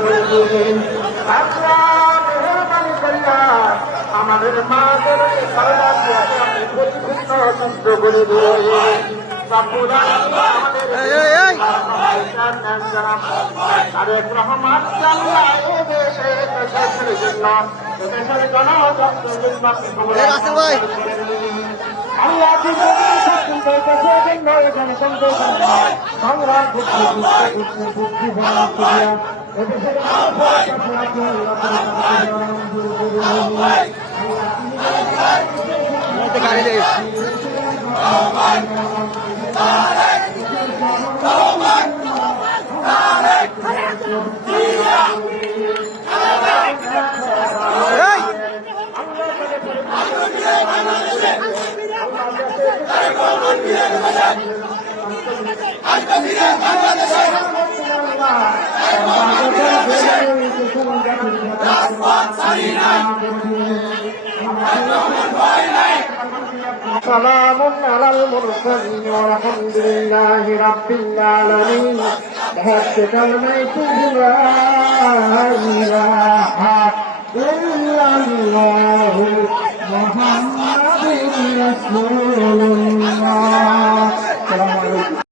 করে দিন। আল্লাহ মেহরবানি করিয়া আমাদের মাদের সারাকে আপনি পরিপূর্ণ সুস্থ করে দিন। তারেক রহমান দেশের জন্য দেশের আল্লাহ সংগ্রাম سلام على المرسلين والحمد لله رب العالمين. بحق كلمة لا إله إلا الله محمد رسول الله. السلام عليكم.